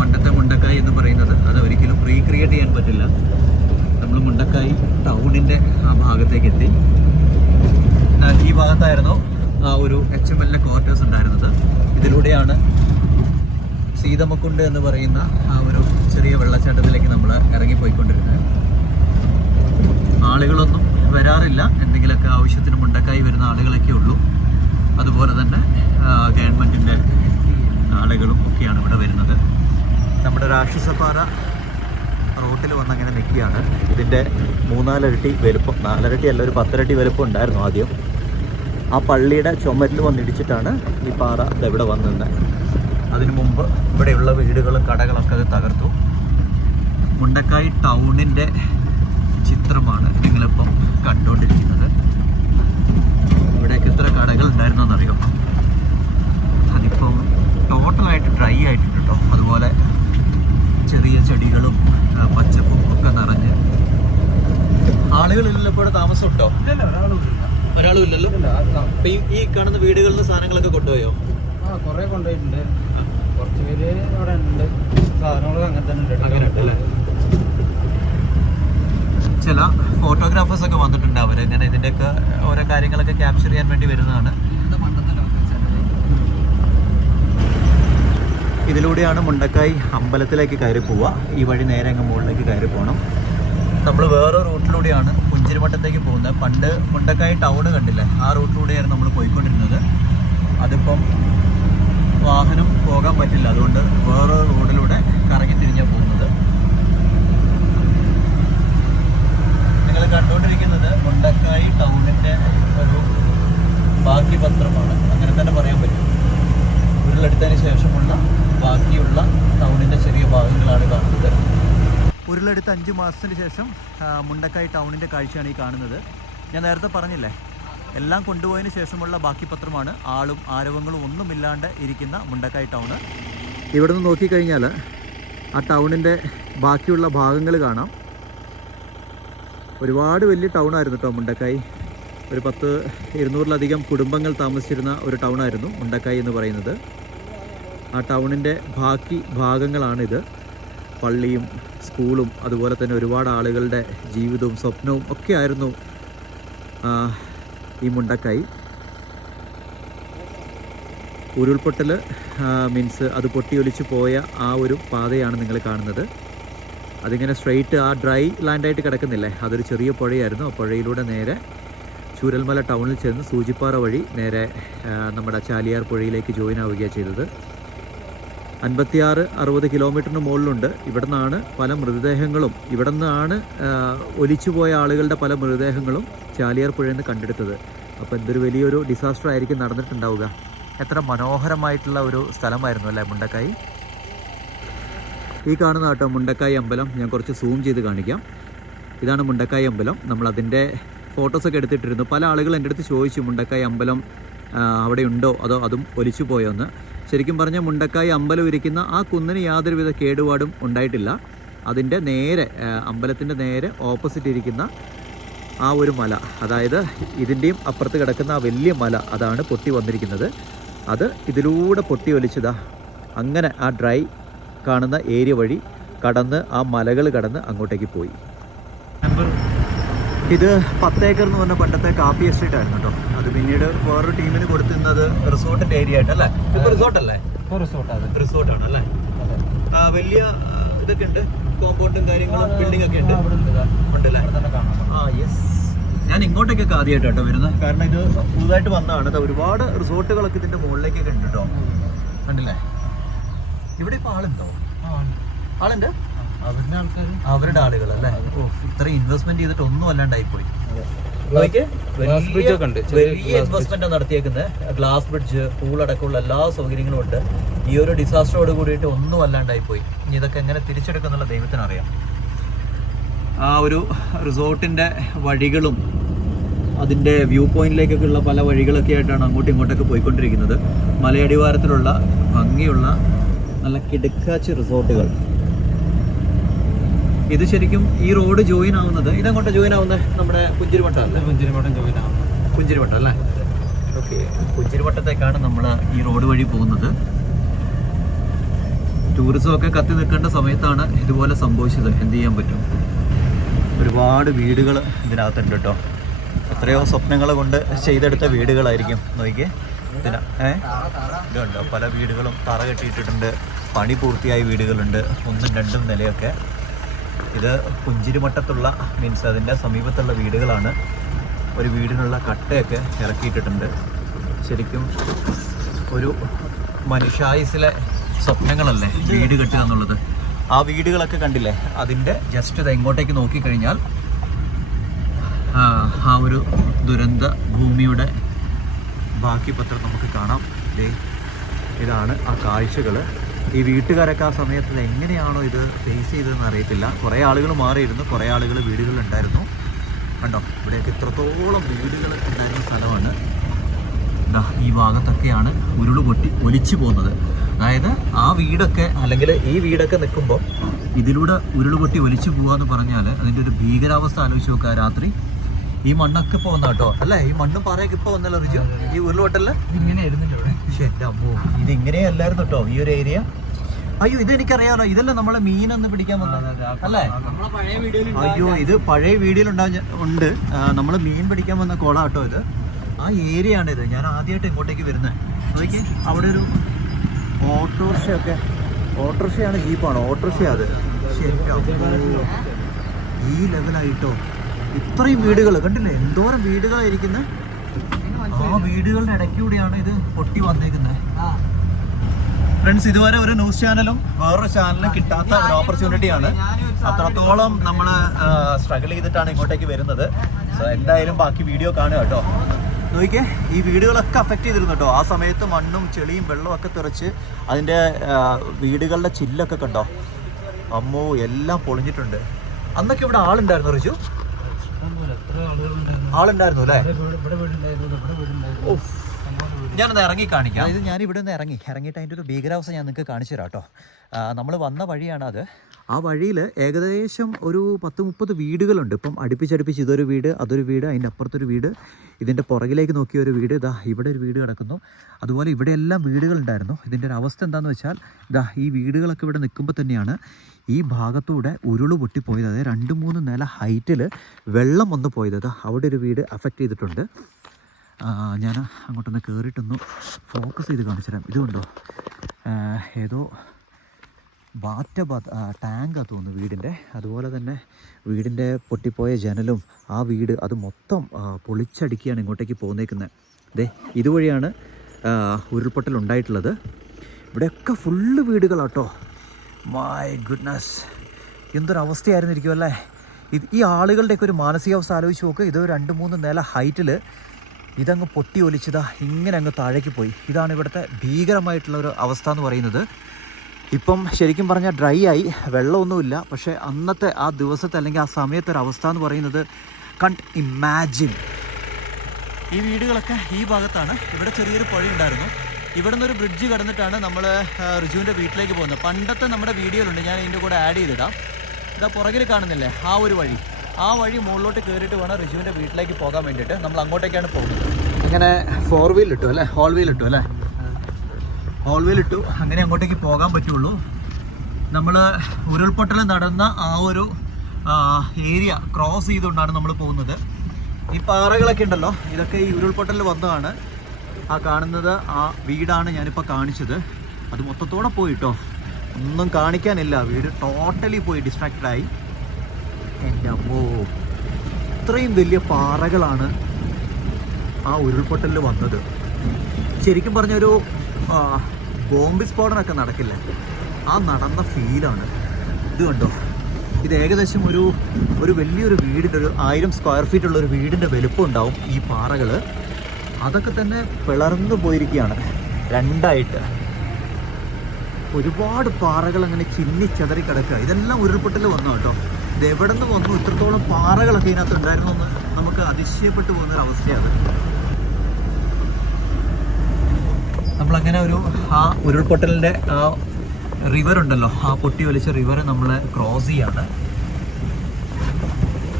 പണ്ടത്തെ മുണ്ടക്കായി എന്ന് പറയുന്നത്. അത് ഒരിക്കലും റീക്രിയേറ്റ് ചെയ്യാൻ പറ്റില്ല. നമ്മൾ മുണ്ടക്കായി ടൗണിന്റെ ആ ഭാഗത്തേക്ക് എത്തി. ഈ ഭാഗത്തായിരുന്നു ഒരു എച്ച് എം എല്ലിന്റെ ക്വാർട്ടേഴ്സ് ഉണ്ടായിരുന്നത്. ഇതിലൂടെയാണ് സീതമക്കുണ്ട് എന്ന് പറയുന്ന ആ ഒരു ചെറിയ വെള്ളച്ചാട്ടത്തിലേക്ക് നമ്മൾ ഇറങ്ങിപ്പോയിക്കൊണ്ടിരുന്നത്. ആളുകളൊന്നും വരാറില്ല. എന്തെങ്കിലുമൊക്കെ ആവശ്യത്തിന് മുണ്ടക്കായി വരുന്ന ആളുകളൊക്കെ ഉള്ളൂ. അതുപോലെ തന്നെ ഗവൺമെന്റിന്റെ ആളുകളും ഒക്കെയാണ് ഇവിടെ വരുന്നത്. നമ്മുടെ രാക്ഷസപാറ റോട്ടിൽ വന്നങ്ങനെ നിൽക്കുകയാണ്. ഇതിന്റെ മൂന്നാലരട്ടി വലുപ്പം നാലരട്ടി അല്ല ഒരു പത്തരട്ടി വലുപ്പം ഉണ്ടായിരുന്നു ആദ്യം. ആ പള്ളിയുടെ ചുമരിൽ വന്നിടിച്ചിട്ടാണ് ഈ പാറ ഇവിടെ വന്നത്. അതിനു മുമ്പ് ഇവിടെയുള്ള വീടുകളും കടകളൊക്കെ അത് തകർത്തു. മുണ്ടക്കായി ടൗണിന്റെ ചിത്രമാണ് നിങ്ങളിപ്പം കണ്ടുകൊണ്ടിരിക്കുന്നത്. ഇവിടേക്ക് എത്ര കടകൾ ഉണ്ടായിരുന്നറിയോ അതിപ്പം ടോട്ടലായിട്ട് ഡ്രൈ ആയിട്ടുണ്ട് കേട്ടോ അതുപോലെ ചെറിയ ചെടികളും പച്ചപ്പും ഒക്കെ നിറഞ്ഞ്. ആളുകളില്ലല്ലോ ഇവിടെ താമസമുണ്ടോ? ഒരാളും ഇല്ലല്ലോ അപ്പൊ ഈ കാണുന്ന വീടുകളിൽ നിന്ന് സാധനങ്ങളൊക്കെ കൊണ്ടുപോയോ? ആ കുറേ കൊണ്ടുപോയിട്ടുണ്ട്. കുറച്ച് പേര് അവിടെ ഉണ്ട്. സാധനങ്ങളൊക്കെ അങ്ങനെ തന്നെ ഉണ്ട്. അങ്ങനെ ഉണ്ടല്ലേ? ചില ഫോട്ടോഗ്രാഫേഴ്സ് ഒക്കെ വന്നിട്ടുണ്ട് അവർ ഇങ്ങനെ ഇതിന്റെയൊക്കെ ഓരോ കാര്യങ്ങളൊക്കെ ക്യാപ്ചർ ചെയ്യാൻ വേണ്ടി വരുന്നതാണ്. ഇതിലൂടെയാണ് മുണ്ടക്കായി അമ്പലത്തിലേക്ക് കയറി പോവുക. ഈ വഴി നേരെ അങ്ങ് മുകളിലേക്ക് കയറി പോകണം നമ്മൾ വേറെ റൂട്ടിലൂടെയാണ് പുഞ്ചിരിമട്ടത്തേക്ക് പോകുന്നത്. പണ്ട് മുണ്ടക്കായി ടൗൺ കണ്ടില്ലേ? ആ റൂട്ടിലൂടെയായിരുന്നു നമ്മൾ പോയിക്കൊണ്ടിരുന്നത്. അതിപ്പം വാഹനം പോകാൻ പറ്റില്ല. അതുകൊണ്ട് വേറെ റോഡിലൂടെ കറങ്ങി തിരിഞ്ഞാണ് പോകുന്നത്. കണ്ടുകൊണ്ടിരിക്കുന്നത് മുണ്ടക്കായി ടൗണിന്റെ ഒരു ബാക്കി പത്രമാണ്. അങ്ങനെ തന്നെ പറയാൻ പറ്റും. ഉരുളെടുത്തതിന് ശേഷമുള്ള ബാക്കിയുള്ള ടൗണിന്റെ ചെറിയ ഭാഗങ്ങളാണ് കാണുന്നത്. ഉരുളെടുത്ത് അഞ്ച് മാസത്തിന് ശേഷം മുണ്ടക്കായി ടൗണിന്റെ കാഴ്ചയാണ് ഈ കാണുന്നത്. ഞാൻ നേരത്തെ പറഞ്ഞില്ലേ എല്ലാം കൊണ്ടുപോയതിന് ശേഷമുള്ള ബാക്കി പത്രമാണ്. ആളും ആരവങ്ങളും ഒന്നുമില്ലാണ്ട് ഇരിക്കുന്ന മുണ്ടക്കായി ടൗണ്. ഇവിടെ നിന്ന് നോക്കിക്കഴിഞ്ഞാൽ ആ ടൗണിന്റെ ബാക്കിയുള്ള ഭാഗങ്ങൾ കാണാം. ഒരുപാട് വലിയ ടൗൺ ആയിരുന്നു കേട്ടോ മുണ്ടക്കായി. ഒരു പത്ത് ഇരുന്നൂറിലധികം കുടുംബങ്ങൾ താമസിച്ചിരുന്ന ഒരു ടൗൺ ആയിരുന്നു മുണ്ടക്കായി എന്ന് പറയുന്നത്. ആ ടൗണിന്റെ ബാക്കി ഭാഗങ്ങളാണിത് പള്ളിയും സ്കൂളും അതുപോലെ തന്നെ ഒരുപാട് ആളുകളുടെ ജീവിതവും സ്വപ്നവും ഒക്കെ ആയിരുന്നു ഈ മുണ്ടക്കായി. ഉരുൾപൊട്ടൽ മീൻസ് അത് പൊട്ടിയൊലിച്ച് പോയ ആ ഒരു പാതയാണ് നിങ്ങൾ കാണുന്നത്. അതിങ്ങനെ സ്ട്രെയിറ്റ് ആ ഡ്രൈ ലാൻഡായിട്ട് കിടക്കുന്നില്ലേ? അതൊരു ചെറിയ പുഴയായിരുന്നു. ആ പുഴയിലൂടെ നേരെ ചൂരൽമല ടൗണിൽ ചെന്ന് സൂചിപ്പാറ വഴി നേരെ നമ്മുടെ ചാലിയാർ പുഴയിലേക്ക് ജോയിൻ ആവുകയാണ് ചെയ്തത്. അൻപത്തിയാറ് അറുപത് കിലോമീറ്ററിന് മുകളിലുണ്ട്. ഇവിടെ നിന്നാണ് പല മൃതദേഹങ്ങളും ഇവിടെ നിന്നാണ് ഒലിച്ചുപോയ ആളുകളുടെ പല മൃതദേഹങ്ങളും ചാലിയാർ പുഴയിൽ നിന്ന് കണ്ടെടുത്തത്. അപ്പോൾ എന്തൊരു വലിയൊരു ഡിസാസ്റ്റർ ആയിരിക്കും നടന്നിട്ടുണ്ടാവുക. എത്ര മനോഹരമായിട്ടുള്ള ഒരു സ്ഥലമായിരുന്നു അല്ലേ മുണ്ടക്കായി ഈ കാണുന്ന കേട്ടോ മുണ്ടക്കായി അമ്പലം. ഞാൻ കുറച്ച് സൂം ചെയ്ത് കാണിക്കാം. ഇതാണ് മുണ്ടക്കായി അമ്പലം. നമ്മൾ അതിന്റെ ഫോട്ടോസൊക്കെ എടുത്തിട്ടിരുന്നു. പല ആളുകൾ എന്റെ അടുത്ത് ചോദിച്ചു മുണ്ടക്കായി അമ്പലം അവിടെ ഉണ്ടോ? അതോ അതും ഒലിച്ചു പോയോ? എന്ന്. ശരിക്കും പറഞ്ഞാൽ മുണ്ടക്കായി അമ്പലം ഇരിക്കുന്ന ആ കുന്നിന് യാതൊരുവിധ കേടുപാടും ഉണ്ടായിട്ടില്ല. അതിന്റെ നേരെ അമ്പലത്തിന്റെ നേരെ ഓപ്പോസിറ്റ് ഇരിക്കുന്ന ആ ഒരു മല. അതായത് ഇതിന്റെയും അപ്പുറത്ത് കിടക്കുന്ന ആ വലിയ മല അതാണ് പൊട്ടി വന്നിരിക്കുന്നത്. അത് ഇതിലൂടെ പൊട്ടി ഒലിച്ചതാ. അങ്ങനെ ആ ഡ്രൈ കാണുന്ന ഏരിയ വഴി കടന്ന് ആ മലകൾ കടന്ന് അങ്ങോട്ടേക്ക് പോയി. ഇത് പത്തേക്കർ എന്ന് പറഞ്ഞ പണ്ടത്തെ കാപ്പി എസ്റ്റേറ്റ് ആയിരുന്നു കേട്ടോ. അത് പിന്നീട് വേറൊരു ടീമിന് കൊടുത്തിരുന്നത് റിസോർട്ടിന്റെ ഏരിയ ആയിട്ടല്ലേ ഇപ്പൊ റിസോർട്ടല്ലേ ഇപ്പോൾ റിസോർട്ട് ആണ്. റിസോർട്ടാണ് അല്ലേ? ആ, വലിയ ഇതൊക്കെ ഉണ്ട്. കോമ്പൗണ്ടും കാര്യങ്ങളും ബിൽഡിംഗ് ഒക്കെ ഉണ്ട്. ഉണ്ടല്ലേ കാണാം. ആ യെസ് ഞാൻ ഇങ്ങോട്ടേക്കൊക്കെ ആദ്യമായിട്ട് കേട്ടോ വരുന്നത്. കാരണം ഇത് പുതുതായിട്ട് വന്നതാണ്. ഒരുപാട് റിസോർട്ടുകളൊക്കെ ഇതിന്റെ മുകളിലേക്കൊക്കെ ഉണ്ട് കേട്ടോ. കണ്ടില്ലേ? ഇവിടെ ഇപ്പൊ ആളുണ്ടോ? ആളുണ്ട്? അവരുടെ ആളുകൾ അല്ലേ? ഓ ഇത്ര ഇൻവെസ്റ്റ്മെന്റ് ചെയ്തിട്ട് ഒന്നും അല്ലാണ്ടായി പോയി. വലിയ ഇൻവെസ്റ്റ്മെന്റ് നടത്തിയേക്കുന്നത് ഗ്ലാസ് ബ്രിഡ്ജ് പൂൾ അടക്കമുള്ള എല്ലാ സൗകര്യങ്ങളും ഉണ്ട്. ഈ ഒരു ഡിസാസ്റ്ററോട് കൂടിയിട്ട് ഒന്നും അല്ലാണ്ടായി പോയി ഇനി ഇതൊക്കെ എങ്ങനെ തിരിച്ചെടുക്കുന്നുള്ള ദൈവത്തിനറിയാം. ആ ഒരു റിസോർട്ടിന്റെ വഴികളും അതിന്റെ വ്യൂ പോയിന്റിലേക്കൊക്കെ ഉള്ള പല വഴികളൊക്കെ ആയിട്ടാണ് അങ്ങോട്ടും ഇങ്ങോട്ടൊക്കെ പോയിക്കൊണ്ടിരിക്കുന്നത്. മലയടിവാരത്തിലുള്ള ഭംഗിയുള്ള നല്ല കിടുക്കാച്ച് റിസോർട്ടുകൾ. ഇത് ശരിക്കും ഈ റോഡ് ജോയിൻ ആവുന്നത് ഇതെങ്ങോട്ട് ജോയിൻ ആവുന്നത് നമ്മുടെ പുഞ്ചിരിമട്ടം അല്ലേ? പുഞ്ചിരിമട്ടം ജോയിൻ ആവുന്നത്. പുഞ്ചിരിവട്ടം അല്ലേ? ഓക്കെ പുഞ്ചിരിവട്ടത്തേക്കാണ് നമ്മൾ ഈ റോഡ് വഴി പോകുന്നത്. ടൂറിസം ഒക്കെ കത്തി നിൽക്കേണ്ട സമയത്താണ് ഇതുപോലെ സംഭവിച്ചത്. എന്ത് ചെയ്യാൻ പറ്റും? ഒരുപാട് വീടുകൾ ഇതിനകത്തുണ്ട് കേട്ടോ. എത്രയോ സ്വപ്നങ്ങൾ കൊണ്ട് ചെയ്തെടുത്ത വീടുകളായിരിക്കും. നോക്കിയേ. ഇതിനാ ഏ? ഇതുണ്ടോ? പല വീടുകളും തറ കെട്ടിയിട്ടിട്ടുണ്ട്. പണി പൂർത്തിയായ വീടുകളുണ്ട്. ഒന്നും രണ്ടും നിലയൊക്കെ. ഇത് പുഞ്ചിരിമട്ടത്തുള്ള മീൻസ് അതിന്റെ സമീപത്തുള്ള വീടുകളാണ്. ഒരു വീടിനുള്ള കട്ടയൊക്കെ ഇറക്കിയിട്ടിട്ടുണ്ട് ശരിക്കും ഒരു മനുഷ്യായുസിലെ സ്വപ്നങ്ങളല്ലേ വീട് കെട്ടുക എന്നുള്ളത്. ആ വീടുകളൊക്കെ കണ്ടില്ലേ? അതിന്റെ ജസ്റ്റ് ഇത് എങ്ങോട്ടേക്ക് നോക്കിക്കഴിഞ്ഞാൽ ആ, ഒരു ദുരന്ത ഭൂമിയുടെ ബാക്കി പത്രം നമുക്ക് കാണാം. ഇതാണ് ആ കാഴ്ചകൾ ഈ വീട്ടുകാരൊക്കെ ആ സമയത്ത് എങ്ങനെയാണോ ഇത് ഫേസ് ചെയ്തതെന്ന് അറിയത്തില്ല. കുറേ ആളുകൾ മാറിയിരുന്നു. കുറേ ആളുകൾ വീടുകളുണ്ടായിരുന്നു കണ്ടോ? ഇവിടെയൊക്കെ ഇത്രത്തോളം വീടുകൾ ഉണ്ടായിരുന്ന സ്ഥലമാണ്. ഈ ഭാഗത്തൊക്കെയാണ് ഉരുൾ പൊട്ടി ഒലിച്ചു പോകുന്നത്. അതായത് ആ വീടൊക്കെ അല്ലെങ്കിൽ ഈ വീടൊക്കെ നിൽക്കുമ്പോൾ ഇതിലൂടെ ഉരുൾ പൊട്ടി ഒലിച്ചു പോകുക എന്ന് പറഞ്ഞാൽ അതിന്റെ ഒരു ഭീകരാവസ്ഥ ആലോചിച്ച് നോക്കുക രാത്രി. ഈ മണ്ണൊക്കെ ഇപ്പൊ വന്ന കേട്ടോ. അല്ലെ? ഈ മണ്ണും പാറയൊക്കെ ഇപ്പൊ വന്നല്ലോ റിജു? ഈ ഇങ്ങനെ എന്റെ അമ്മോ. ഇത് ഇങ്ങനെയല്ലായിരുന്നു കേട്ടോ ഈ ഒരു ഏരിയ അയ്യോ ഇത് ഇതെനിക്കറിയാമല്ലോ. ഇതല്ല നമ്മളെ മീനൊന്ന് പിടിക്കാൻ വന്നത് അല്ലേ? നമ്മളെ അയ്യോ ഇത് പഴയ വീഡിയോയിൽ ഉണ്ടാ. നമ്മൾ മീൻ പിടിക്കാൻ വന്ന കുള കേട്ടോ ഇത്. ആ ഏരിയ ആണ് ഇത്. ഞാൻ ആദ്യമായിട്ട് ഇങ്ങോട്ടേക്ക് വരുന്നത് നോക്കി അവിടെ ഒരു ഓട്ടോറിക്ഷ ഒക്കെ ഓട്ടോറിക്ഷയാണ് ജീപ്പാണ് ഓട്ടോറിക്ഷ അത്. ശരിക്കും ഈ ലെവലായിട്ടോ ഇത്രയും വീടുകൾ കണ്ടില്ലേ? എന്തോരം വീടുകളായിരിക്കുന്നത് ആ വീടുകളുടെ ഇടയ്ക്കൂടെയാണ് ഇത് പൊട്ടി വന്നേക്കുന്നത് ഫ്രണ്ട്സ് ഇതുവരെ ഒരു ന്യൂസ് ചാനലും വേറൊരു ചാനലും കിട്ടാത്ത ഒരു ഓപ്പർച്യൂണിറ്റിയാണ് അത്രത്തോളം നമ്മൾ സ്ട്രഗിൾ ചെയ്തിട്ടാണ് ഇങ്ങോട്ടേക്ക് വരുന്നത്. സോ എന്തായാലും ബാക്കി വീഡിയോ കാണുക കേട്ടോ. നോക്കിക്കേ ഈ വീടുകളൊക്കെ അഫക്റ്റ് ചെയ്തിരുന്നു കേട്ടോ. ആ സമയത്ത് മണ്ണും ചെളിയും വെള്ളവും ഒക്കെ തെറിച്ച് അതിന്റെ വീടുകളുടെ ചില്ലൊക്കെ കണ്ടോ? അമ്മോ എല്ലാം പൊളിഞ്ഞിട്ടുണ്ട്. അന്നൊക്കെ ഇവിടെ ആളുണ്ടായിരുന്നു റിജു? ആളുണ്ടായിരുന്നു അല്ലേ? ഇവിടെ ഇവിടെ വീടുണ്ടായിരുന്നു ഇവിടെ വീടുണ്ടായിരുന്നു. ഞാനൊന്ന് ഇറങ്ങി കാണിക്കാം. അതായത് ഞാൻ ഇവിടെ നിന്ന് ഇറങ്ങി. ഇറങ്ങിയിട്ട് അതിന്റെ ഒരു ഭീകരാവസ്ഥ ഞാൻ നിങ്ങൾക്ക് കാണിച്ചു തരാം കേട്ടോ. നമ്മൾ വന്ന വഴിയാണ് അത്. ആ വഴിയിൽ ഏകദേശം ഒരു പത്ത് മുപ്പത് വീടുകളുണ്ട്. ഇപ്പം അടുപ്പിച്ചടുപ്പിച്ച് ഇതൊരു വീട് അതൊരു വീട് അതിന്റെ അപ്പുറത്തൊരു വീട് ഇതിന്റെ പുറകിലേക്ക് നോക്കിയ ഒരു വീട്. ഇതാ ഇവിടെ ഒരു വീട് കിടക്കുന്നു. അതുപോലെ ഇവിടെയെല്ലാം വീടുകളുണ്ടായിരുന്നു. ഇതിന്റെ ഒരു അവസ്ഥ എന്താണെന്ന് വെച്ചാൽ ഇതാ ഈ വീടുകളൊക്കെ ഇവിടെ നിൽക്കുമ്പോൾ തന്നെയാണ് ഈ ഭാഗത്തൂടെ ഉരുൾ പൊട്ടിപ്പോയത് അതായത് രണ്ട് മൂന്ന് നില ഹൈറ്റിൽ വെള്ളം വന്ന് പോയത്. അത് അവിടെ ഒരു വീട് അഫക്റ്റ് ചെയ്തിട്ടുണ്ട്. ഞാൻ അങ്ങോട്ടൊന്ന് കയറിയിട്ടൊന്ന് ഫോക്കസ് ചെയ്ത് കാണിച്ചു തരാം. ഇതുകൊണ്ടോ ഏതോ ബാറ്റ ടാങ്കാ തോന്നുന്നു വീടിന്റെ. അതുപോലെ തന്നെ വീടിന്റെ പൊട്ടിപ്പോയ ജനലും ആ വീട് അത് മൊത്തം പൊളിച്ചടിക്കുകയാണ് ഇങ്ങോട്ടേക്ക് പോന്നേക്കുന്നത് ദേ ഇതുവഴിയാണ് ഉരുൾപൊട്ടൽ ഉണ്ടായിട്ടുള്ളത് ഇവിടെയൊക്കെ ഫുള്ള് വീടുകളാട്ടോ. മൈ ഗുഡ്നസ് എന്തൊരവസ്ഥയായിരുന്നിരിക്കും അല്ലേ? ഇത് ഈ ആളുകളുടെയൊക്കെ ഒരു മാനസികാവസ്ഥ ആലോചിച്ച് നോക്ക്. ഇത് രണ്ട് മൂന്ന് നില ഹൈറ്റിൽ ഇതങ്ങ് പൊട്ടി ഒലിച്ചതാ ഇങ്ങനെ അങ്ങ് താഴേക്ക് പോയി. ഇതാണ് ഇവിടുത്തെ ഭീകരമായിട്ടുള്ള ഒരു അവസ്ഥ എന്ന് പറയുന്നത്. ഇപ്പം ശരിക്കും പറഞ്ഞാൽ ഡ്രൈ ആയി വെള്ളമൊന്നുമില്ല. പക്ഷേ അന്നത്തെ ആ ദിവസത്തെ അല്ലെങ്കിൽ ആ സമയത്തെ ഒരു അവസ്ഥ എന്ന് പറയുന്നത് കണ്ട് ഇമാജിൻ ഈ വീടുകളൊക്കെ ഈ ഭാഗത്താണ്. ഇവിടെ ചെറിയൊരു പുഴ ഉണ്ടായിരുന്നു ഇവിടെ നിന്നൊരു ബ്രിഡ്ജ് കടന്നിട്ടാണ് നമ്മൾ റിജുവിന്റെ വീട്ടിലേക്ക് പോകുന്നത്. പണ്ടത്തെ നമ്മുടെ വീഡിയോയിലുണ്ട് ഞാൻ ഇതിന്റെ കൂടെ ആഡ് ചെയ്തിടാം. ഇതാ പുറകിൽ കാണുന്നില്ലേ ആ ഒരു വഴി. ആ വഴി മുകളിലോട്ട് കയറിയിട്ട് വേണം റിജുവിന്റെ വീട്ടിലേക്ക് പോകാൻ വേണ്ടിയിട്ട്. നമ്മൾ അങ്ങോട്ടേക്കാണ് പോകുന്നത്. ഇങ്ങനെ ഫോർ വീൽ ഇട്ടു അല്ലേ? ഹോൾ വീൽ ഇട്ടു അല്ലേ? ഹോൾ വീൽ ഇട്ടു. അങ്ങനെ അങ്ങോട്ടേക്ക് പോകാൻ പറ്റുള്ളൂ. നമ്മൾ ഉരുൾപൊട്ടൽ നടന്ന ആ ഒരു ഏരിയ ക്രോസ് ചെയ്തുകൊണ്ടാണ് നമ്മൾ പോകുന്നത്. ഈ പാറകളൊക്കെ ഉണ്ടല്ലോ ഇതൊക്കെ ഈ ഉരുൾപൊട്ടലിൽ വന്നതാണ്. ആ കാണുന്നത് ആ വീടാണ് ഞാനിപ്പോൾ കാണിച്ചത്. അത് മൊത്തത്തോടെ പോയിട്ടോ. ഒന്നും കാണിക്കാനില്ല. വീട് ടോട്ടലി പോയി ഡിസ്ട്രാക്റ്റഡായി എന്റെ അമ്മോ ഇത്രയും വലിയ പാറകളാണ് ആ ഉരുൾപൊട്ടലിൽ വന്നത്. ശരിക്കും പറഞ്ഞൊരു ബോംബ് സ്ഫോടനമൊക്കെ നടക്കില്ലേ? ആ നടന്ന ഫീലാണ്. ഇത് കണ്ടോ? ഇത് ഏകദേശം ഒരു ഒരു വലിയൊരു വീടിന്റെ ഒരു ആയിരം സ്ക്വയർ ഫീറ്റ് ഉള്ള ഒരു വീടിന്റെ വലുപ്പം ഉണ്ടാവും ഈ പാറകൾ അതൊക്കെ തന്നെ പിളർന്നു പോയിരിക്കുകയാണ്. രണ്ടായിട്ട് ഒരുപാട് പാറകൾ അങ്ങനെ ചിന്നി ചതറി കിടക്കുക. ഇതെല്ലാം ഉരുൾപൊട്ടൽ വന്നു കേട്ടോ. ഇത് എവിടെ നിന്ന് വന്നു? ഇത്രത്തോളം പാറകളൊക്കെ ഇതിനകത്ത് ഉണ്ടായിരുന്നു എന്ന് നമുക്ക് അതിശയപ്പെട്ടു പോകുന്ന ഒരു അവസ്ഥയാണ്. നമ്മളങ്ങനെ ഒരു ആ ഉരുൾപൊട്ടലിന്റെ ആ റിവർ ഉണ്ടല്ലോ. ആ പൊട്ടി വലിച്ച റിവർ നമ്മൾ ക്രോസ് ചെയ്യാണ്.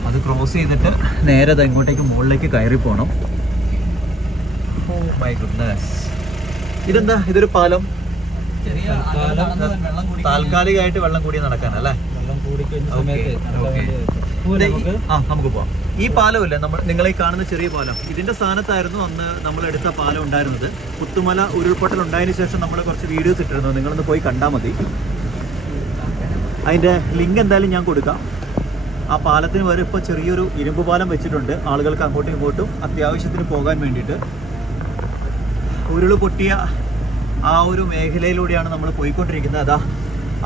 അത് ക്രോസ് ചെയ്തിട്ട് നേരെ അത് ഇങ്ങോട്ടേക്ക് മുകളിലേക്ക് കയറി പോകണം മൈ ഗുഡ്നസ് ഇതെന്താ? ഇതൊരു പാലം? താൽക്കാലികമായിട്ട് വെള്ളം കൂടി നടക്കാൻ അല്ലേ? നമുക്ക്? പോവാം. ഈ പാലമല്ല? നമ്മൾ നിങ്ങൾ ഈ കാണുന്ന ചെറിയ പാലം. ഇതിന്റെ സ്ഥാനത്തായിരുന്നു അന്ന് നമ്മൾ എടുത്ത പാലം ഉണ്ടായിരുന്നത്. പുത്തുമല ഉരുൾപൊട്ടൽ ഉണ്ടായതിനു ശേഷം നമ്മൾ കുറച്ച് വീഡിയോസ് ഇട്ടിരുന്നു. നിങ്ങളൊന്ന് പോയി കണ്ടാൽ മതി. അതിന്റെ ലിങ്ക് എന്തായാലും ഞാൻ കൊടുക്കാം. ആ പാലത്തിന് വരെ ഇപ്പോൾ ചെറിയൊരു ഇരുമ്പ് പാലം വെച്ചിട്ടുണ്ട്. ആളുകൾക്ക് അങ്ങോട്ടും ഇങ്ങോട്ടും അത്യാവശ്യത്തിന് പോകാൻ വേണ്ടിയിട്ട്. ഉരുൾ പൊട്ടിയ ആ ഒരു മേഖലയിലൂടെയാണ് നമ്മൾ പോയിക്കൊണ്ടിരിക്കുന്നത്. അതാ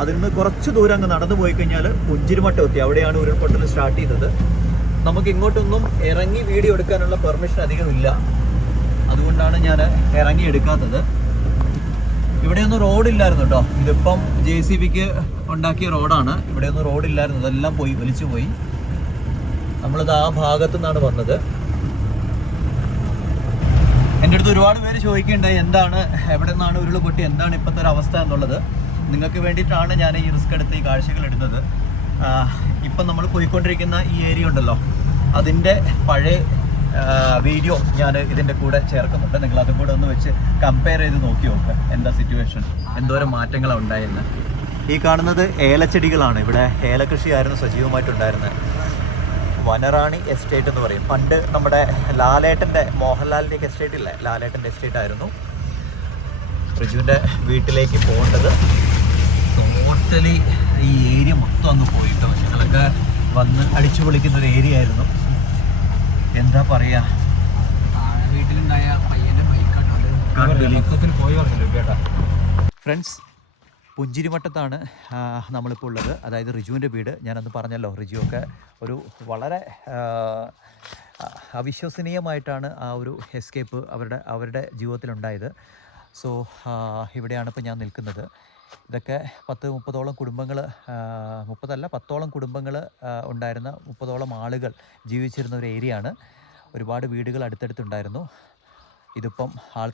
അതിൽ നിന്ന് കുറച്ച് ദൂരം അങ്ങ് നടന്നു പോയി കഴിഞ്ഞാൽ പുഞ്ചിരിമട്ടം എത്തി. അവിടെയാണ് ഉരുൾപൊട്ടൽ സ്റ്റാർട്ട് ചെയ്തത്. നമുക്ക് ഇങ്ങോട്ടൊന്നും ഇറങ്ങി വീഡിയോ എടുക്കാനുള്ള പെർമിഷൻ അധികം ഇല്ല. അതുകൊണ്ടാണ് ഞാൻ ഇറങ്ങി എടുക്കാത്തത്. ഇവിടെയൊന്നും റോഡില്ലായിരുന്നു കേട്ടോ. ഇതിപ്പം ജെ സി ബിക്ക് ഉണ്ടാക്കിയ റോഡാണ്. ഇവിടെയൊന്നും റോഡില്ലായിരുന്നു ഇതെല്ലാം പോയി വലിച്ചു പോയി. നമ്മളിത് ആ ഭാഗത്തു നിന്നാണ് വന്നത്. എന്റെ അടുത്ത് ഒരുപാട് പേര് ചോദിക്കുന്നുണ്ടായി എന്താണ് എവിടെ നിന്നാണ് ഉരുൾ പൊട്ടി എന്താണ് ഇപ്പോഴത്തെ ഒരു അവസ്ഥ എന്നുള്ളത്. നിങ്ങൾക്ക് വേണ്ടിയിട്ടാണ് ഞാൻ ഈ റിസ്ക് എടുത്ത് ഈ കാഴ്ചകൾ എടുത്തത് ഇപ്പം നമ്മൾ പോയിക്കൊണ്ടിരിക്കുന്ന ഈ ഏരിയ ഉണ്ടല്ലോ അതിന്റെ പഴയ വീഡിയോ ഞാൻ ഇതിന്റെ കൂടെ ചേർക്കുന്നുണ്ട്. നിങ്ങൾ അതും കൂടെ ഒന്ന് വെച്ച് കമ്പയർ ചെയ്ത് നോക്കി നോക്കുക എന്താ സിറ്റുവേഷൻ എന്തോരം മാറ്റങ്ങളാണ് ഉണ്ടായിരുന്നത് ഈ കാണുന്നത് ഏലച്ചെടികളാണ്. ഇവിടെ ഏലകൃഷിയായിരുന്നു സജീവമായിട്ടുണ്ടായിരുന്നത് വനറാണി എസ്റ്റേറ്റ് എന്ന് പറയും. പണ്ട് നമ്മുടെ ലാലേട്ടന്റെ മോഹൻലാലിന്റെ ഒക്കെ എസ്റ്റേറ്റ് ഇല്ലേ? ലാലേട്ടന്റെ എസ്റ്റേറ്റ് ആയിരുന്നു. റിജുവിന്റെ വീട്ടിലേക്ക് പോകേണ്ടത്. ടോട്ടലി ഈ ഏരിയ മൊത്തം അങ്ങ് പോയിട്ടോ. ഞങ്ങളൊക്കെ വന്ന് അടിച്ചു പൊളിക്കുന്ന ഒരു ഏരിയ ആയിരുന്നു. എന്താ പറയുക വീട്ടിലുണ്ടായ പയ്യന്റെ ബൈക്കാട്ടോ പോയി പറഞ്ഞല്ലോ കേട്ടാ. ഫ്രണ്ട്സ് പുഞ്ചിരിമട്ടത്താണ് നമ്മളിപ്പോൾ ഉള്ളത്. അതായത് റിജുവിന്റെ വീട്. ഞാനന്ന് പറഞ്ഞല്ലോ റിജു ഒക്കെ ഒരു വളരെ അവിശ്വസനീയമായിട്ടാണ് ആ ഒരു എസ്കേപ്പ് അവരുടെ അവരുടെ ജീവിതത്തിലുണ്ടായത്. സോ ഇവിടെയാണ് ഇപ്പോൾ ഞാൻ നിൽക്കുന്നത്. ഇതൊക്കെ പത്ത് മുപ്പതോളം കുടുംബങ്ങൾ മുപ്പതല്ല പത്തോളം കുടുംബങ്ങൾ ഉണ്ടായിരുന്ന മുപ്പതോളം ആളുകൾ ജീവിച്ചിരുന്ന ഒരു ഏരിയയാണ് ഒരുപാട് വീടുകൾ അടുത്തടുത്തുണ്ടായിരുന്നു. ഇതിപ്പം ആൾ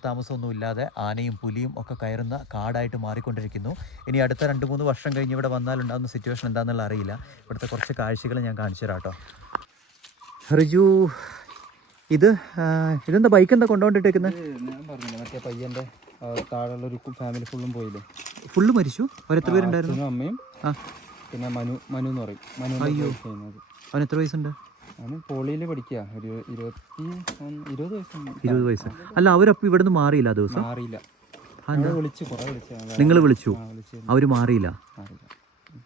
ഇല്ലാതെ ആനയും പുലിയും ഒക്കെ കയറുന്ന കാടായിട്ട് മാറിക്കൊണ്ടിരിക്കുന്നു. ഇനി അടുത്ത രണ്ട് മൂന്ന് വർഷം കഴിഞ്ഞ് ഇവിടെ വന്നാലുണ്ടാകുന്ന സിറ്റുവേഷൻ എന്താണെന്നുള്ള അറിയില്ല. ഇവിടുത്തെ കുറച്ച് കാഴ്ചകൾ ഞാൻ കാണിച്ചു തരാം കേട്ടോ. റിജു ഇത് ഇതെന്താ ബൈക്ക് എന്താ കൊണ്ടുകൊണ്ടിട്ടേക്കുന്നത് ഞാൻ പറഞ്ഞില്ല മറ്റേ പയ്യന്റെ താഴെയുള്ള ഒരു ഫാമിലി ഫുള്ളും പോയില്ലേ? ഫുള്ള് മരിച്ചു? അവരെത്ര പേരുണ്ടായിരുന്നു? അമ്മയും ആ. പിന്നെ മനു മനു എന്ന് പറയും. മനു അയ്യോ. അവൻ എത്ര വയസ്സുണ്ട്? പോളിയിൽ പഠിക്കുക ഒരു ഇരുപത്തി ഒന്ന് ഇരുപത് വയസ്സ് അല്ല അവരപ്പം ഇവിടുന്ന് മാറിയില്ല ആ ദിവസം? മാറിയില്ല. വിളിച്ചു കുറെ വിളിച്ചു. നിങ്ങൾ വിളിച്ചു? അവർ അവർ മാറിയില്ല.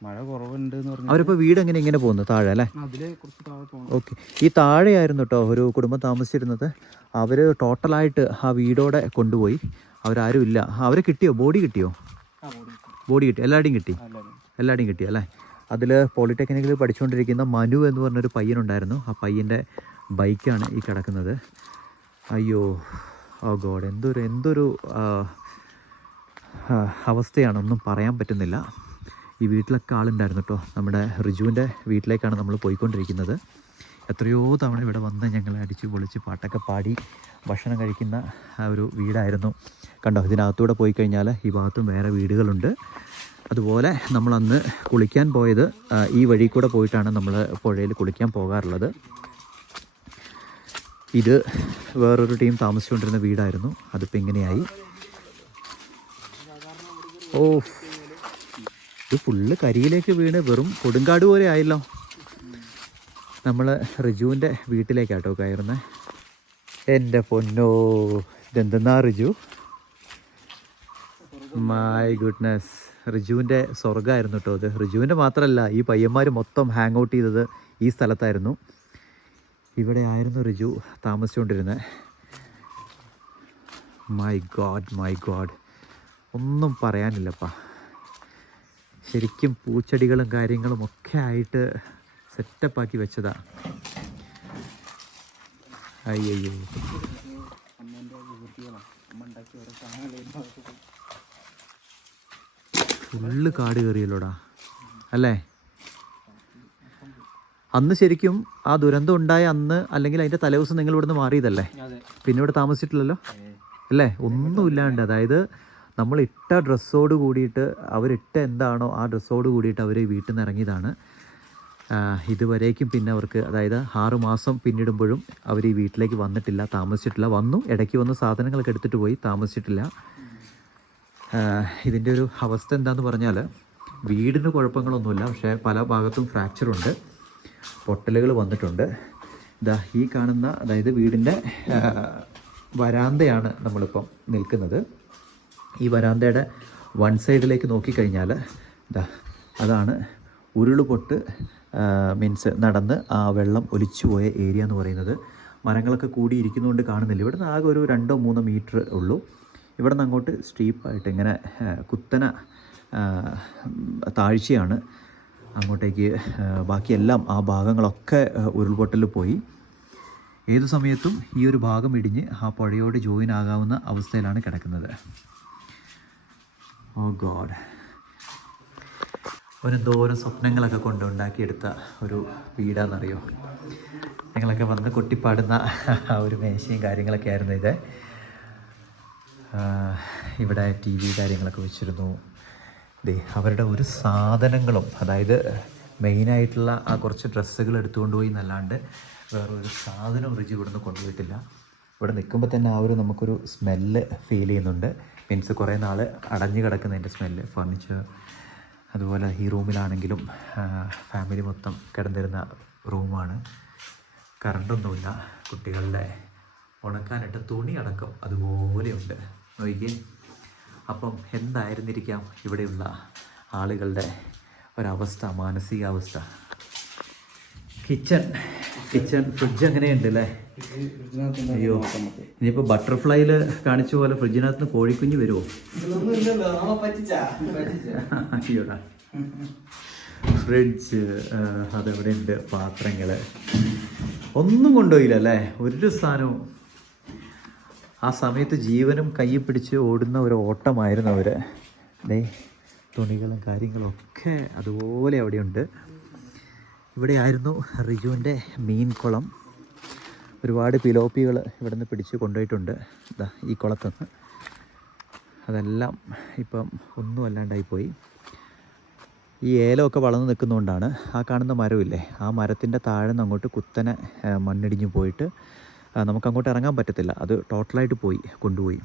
മഴ കുറവുണ്ട് അവരിപ്പോൾ വീട് എങ്ങനെ ഇങ്ങനെ പോകുന്നു താഴെ അല്ലേ? ഓക്കെ. ഈ താഴെയായിരുന്നു കേട്ടോ ഒരു കുടുംബം താമസിച്ചിരുന്നത്. അവർ ടോട്ടലായിട്ട് ആ വീടോടെ കൊണ്ടുപോയി. അവരാരും ഇല്ല. അവരെ കിട്ടിയോ? ബോഡി കിട്ടിയോ? ബോഡി കിട്ടി. എല്ലാവരുടെയും കിട്ടി. എല്ലാവരുടെയും കിട്ടി അല്ലേ? അതിൽ പോളിടെക്നിക്കിൽ പഠിച്ചുകൊണ്ടിരിക്കുന്ന മനു എന്ന് പറഞ്ഞൊരു പയ്യനുണ്ടായിരുന്നു. ആ പയ്യന്റെ ബൈക്കാണ് ഈ കിടക്കുന്നത്. അയ്യോ ഓ ഗോഡ് എന്തൊരു എന്തൊരു അവസ്ഥയാണ്. ഒന്നും പറയാൻ പറ്റുന്നില്ല. ഈ വീട്ടിലൊക്കെ ആളുണ്ടായിരുന്നു കേട്ടോ നമ്മുടെ റിജുവിന്റെ വീട്ടിലേക്കാണ് നമ്മൾ പോയിക്കൊണ്ടിരിക്കുന്നത്. എത്രയോ തവണ ഇവിടെ വന്ന് ഞങ്ങൾ അടിച്ച് പൊളിച്ച് പാട്ടൊക്കെ പാടി ഭക്ഷണം കഴിക്കുന്ന ആ ഒരു വീടായിരുന്നു. കണ്ടോ ഇതിനകത്തൂടെ പോയി കഴിഞ്ഞാൽ ഈ ഭാഗത്തും വേറെ വീടുകളുണ്ട്. അതുപോലെ നമ്മളന്ന് കുളിക്കാൻ പോയത് ഈ വഴി കൂടെ പോയിട്ടാണ് നമ്മൾ പുഴയിൽ കുളിക്കാൻ പോകാറുള്ളത്. ഇത് വേറൊരു ടീം താമസിച്ചുകൊണ്ടിരുന്ന വീടായിരുന്നു. അതിപ്പോൾ ഇങ്ങനെയായി. ഓ ഇത് ഫുള്ള് കരിയിലേക്ക് വീണ് വെറും കൊടുങ്കാട് പോലെ ആയല്ലോ. നമ്മൾ റിജുവിന്റെ വീട്ടിലേക്കാട്ടോ കയറുന്നത് എന്റെ പൊന്നോ ഇതെന്തെന്നാ റിജു? മൈ ഗുഡ്നസ് റിജുവിന്റെ സ്വർഗമായിരുന്നു കേട്ടോ അത് റിജുവിന്റെ മാത്രമല്ല ഈ പയ്യന്മാർ മൊത്തം ഹാങ് ഔട്ട് ചെയ്തത് ഈ സ്ഥലത്തായിരുന്നു. ഇവിടെ ആയിരുന്നു റിജു താമസിച്ചുകൊണ്ടിരുന്നത് മൈ ഗോഡ് മൈ ഗോഡ് ഒന്നും പറയാനില്ലപ്പാ. ശരിക്കും പൂച്ചെടികളും കാര്യങ്ങളും ഒക്കെ ആയിട്ട് സെറ്റപ്പാക്കി വെച്ചതാ. അയ്യോ അമ്മേന്റെ വിഭൂതികളാണ് അമ്മ ഉണ്ടാക്കിയ ഓരോ സാധനങ്ങൾ ഫുള്ള് കാട് കയറിയല്ലോടാ. അല്ലേ? അന്ന് ശരിക്കും ആ ദുരന്തം ഉണ്ടായ അന്ന് അല്ലെങ്കിൽ അതിന്റെ തലേദിവസം നിങ്ങൾ ഇവിടുന്ന് മാറിയതല്ലേ? പിന്നെ ഇവിടെ താമസിച്ചിട്ടില്ലല്ലോ? അല്ലേ? ഒന്നുമില്ലാണ്ട്. അതായത് നമ്മൾ ഇട്ട ഡ്രസ്സോട് കൂടിയിട്ട് അവരിട്ട എന്താണോ ആ ഡ്രസ്സോട് കൂടിയിട്ട് അവർ വീട്ടിൽ നിന്ന് ഇറങ്ങിയതാണ്. ഇതുവരേക്കും പിന്നെ അവർക്ക് അതായത് ആറുമാസം പിന്നിടുമ്പോഴും അവർ ഈ വീട്ടിലേക്ക് വന്നിട്ടില്ല താമസിച്ചിട്ടില്ല. വന്നു ഇടയ്ക്ക് വന്ന് സാധനങ്ങളൊക്കെ എടുത്തിട്ട് പോയി താമസിച്ചിട്ടില്ല. ഇതിന്റെ ഒരു അവസ്ഥ എന്താന്ന് പറഞ്ഞാൽ വീടിന് കുഴപ്പങ്ങളൊന്നുമില്ല പക്ഷേ പല ഭാഗത്തും ഫ്രാക്ചറുണ്ട് പൊട്ടലുകൾ വന്നിട്ടുണ്ട്. ഇതാ ഈ കാണുന്ന അതായത് വീടിന്റെ വരാന്തയാണ് നമ്മളിപ്പം നിൽക്കുന്നത്. ഈ വരാന്തയുടെ വൺ സൈഡിലേക്ക് നോക്കിക്കഴിഞ്ഞാൽ ഇതാ അതാണ് ഉരുളുപൊട്ട് മീൻസ് നടന്ന് ആ വെള്ളം ഒലിച്ചു പോയ ഏരിയ എന്ന് പറയുന്നത്. മരങ്ങളൊക്കെ കൂടിയിരിക്കുന്നതുകൊണ്ട് കാണുന്നില്ല. ഇവിടെ നിന്ന് ആകെ ഒരു രണ്ടോ മൂന്നോ മീറ്റർ ഉള്ളൂ. ഇവിടെ നിന്ന് അങ്ങോട്ട് സ്റ്റീപ്പായിട്ട് ഇങ്ങനെ കുത്തന താഴ്ചയാണ് അങ്ങോട്ടേക്ക് ബാക്കിയെല്ലാം ആ ഭാഗങ്ങളൊക്കെ ഉരുൾപൊട്ടൽ പോയി. ഏതു സമയത്തും ഈ ഒരു ഭാഗം ഇടിഞ്ഞ് ആ പുഴയോട് ജോയിൻ ആകാവുന്ന അവസ്ഥയിലാണ് കിടക്കുന്നത്. ഓ ഗോഡ്. അവനെന്തോരം സ്വപ്നങ്ങളൊക്കെ കൊണ്ട് ഉണ്ടാക്കിയെടുത്ത ഒരു വീടാണെന്നറിയോ ഞങ്ങളൊക്കെ വന്ന് കൊട്ടിപ്പാടുന്ന ഒരു മേശയും കാര്യങ്ങളൊക്കെ ആയിരുന്നു ഇത്. ഇവിടെ ടി വി കാര്യങ്ങളൊക്കെ വെച്ചിരുന്നു. ദേ അവരുടെ ഒരു സാധനങ്ങളും അതായത് മെയിനായിട്ടുള്ള ആ കുറച്ച് ഡ്രസ്സുകൾ എടുത്തുകൊണ്ട് പോയി എന്നല്ലാണ്ട് ഒരു സാധനം റിജി ഇവിടുന്ന് കൊണ്ടുപോയിട്ടില്ല. ഇവിടെ നിൽക്കുമ്പോൾ തന്നെ ആ ഒരു നമുക്കൊരു സ്മെല്ല് ഫീൽ ചെയ്യുന്നുണ്ട്. മീൻസ് കുറേ നാൾ അടഞ്ഞു കിടക്കുന്നതിന്റെ സ്മെല്ല് ഫർണിച്ചർ അതുപോലെ ഈ റൂമിലാണെങ്കിലും ഫാമിലി മൊത്തം കിടന്നിരുന്ന റൂമാണ്. കറണ്ടൊന്നുമില്ല കുട്ടികളുടെ ഉണക്കാനിട്ട് തുണി അടക്കം അതുപോലെയുണ്ട്. നോക്കിയേ അപ്പം എന്തായിരുന്നിരിക്കാം ഇവിടെയുള്ള ആളുകളുടെ ഒരവസ്ഥ മാനസികാവസ്ഥ? കിച്ചൺ കിച്ചൺ ഫ്രിഡ്ജ് അങ്ങനെയുണ്ട് അല്ലേ അയ്യോ ഇനിയിപ്പോൾ ബട്ടർഫ്ലൈയിൽ കാണിച്ച പോലെ ഫ്രിഡ്ജിനകത്ത് നിന്ന് കോഴിക്കുഞ്ഞ് വരുമോ അയ്യോടാ. ഫ്രിഡ്ജ് അതെവിടെ ഉണ്ട് പാത്രങ്ങൾ ഒന്നും കൊണ്ടുപോയില്ല അല്ലേ ഒരു സാധനവും ആ സമയത്ത് ജീവനും കൈ പിടിച്ച് ഓടുന്ന ഒരു ഓട്ടമായിരുന്നു അവർ ഡേ തുണികളും കാര്യങ്ങളും ഒക്കെ അതുപോലെ അവിടെയുണ്ട്. ഇവിടെയായിരുന്നു റിജുവിന്റെ മീൻകുളം ഒരുപാട് പിലോപ്പികൾ ഇവിടെ നിന്ന് പിടിച്ച് കൊണ്ടുപോയിട്ടുണ്ട്. ഇതാ ഈ കുളത്തുനിന്ന്. അതെല്ലാം ഇപ്പം ഒന്നും അല്ലാണ്ടായിപ്പോയി ഈ ഏലമൊക്കെ വളർന്നു നിൽക്കുന്നതുകൊണ്ടാണ് ആ കാണുന്ന മരമില്ലേ ആ മരത്തിന്റെ താഴെ നിന്ന് അങ്ങോട്ട് കുത്തനെ മണ്ണിടിഞ്ഞു പോയിട്ട് നമുക്ക് അങ്ങോട്ട് ഇറങ്ങാൻ പറ്റത്തില്ല. അത് ടോട്ടലായിട്ട് പോയി കൊണ്ടുപോയി.